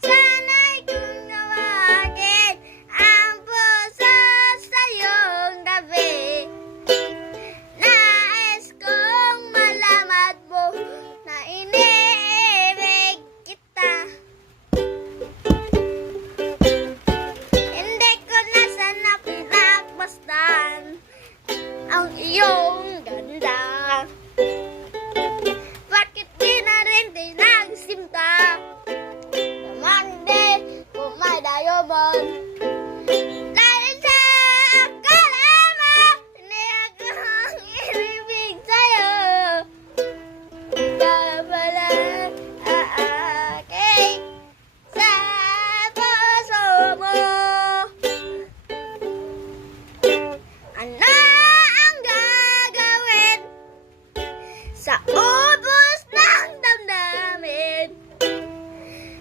Sana'y kung nawagin ang puso sa'yong gabi. Nais kong malaman mo na iniibig kita. Hindi ko na sana pinagmasdan ang iyong ganda. Bakit di na rin tinagsimta? Naman din kung may dayoban. Dahil sa akala mo, hindi ako ang inibig sa'yo. Babalan aking sa puso mo. Ano ang gagawin sa ubos ng damdamin?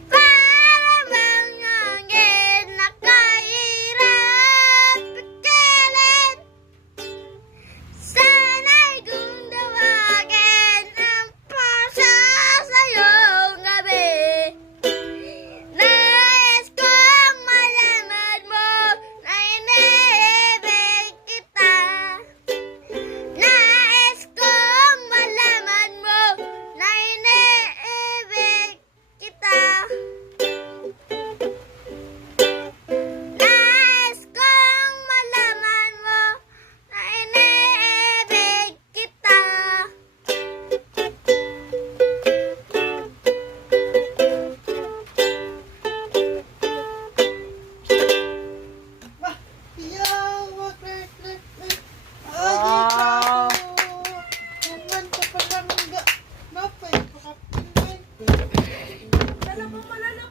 Para bang hangin na kahirap pigilan. Sana'y kung tawagin ang puso sa'yong gabi. Nais kong malaman mo na iniibig kita. Nais kong malaman mo na iniibig kita. Nais kong malaman mo na iniibig kita. Wow. Alam mo, malala